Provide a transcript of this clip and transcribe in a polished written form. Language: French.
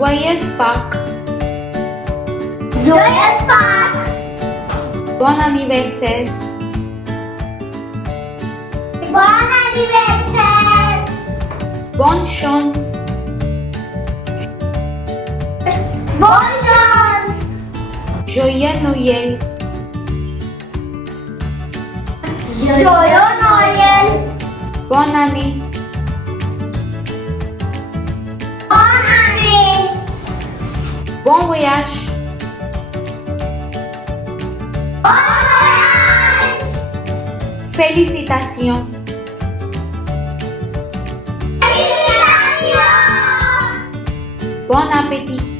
Joyeuse Pâques. Joyeuse Pâques. Bon anniversaire. Bon anniversaire. Bonne chance. Bonne chance. Joyeux Noël. Joyeux Noël. Bonne année. Bonne année. Bon voyage. Bon voyage. Félicitations. Félicitations. Bon appétit.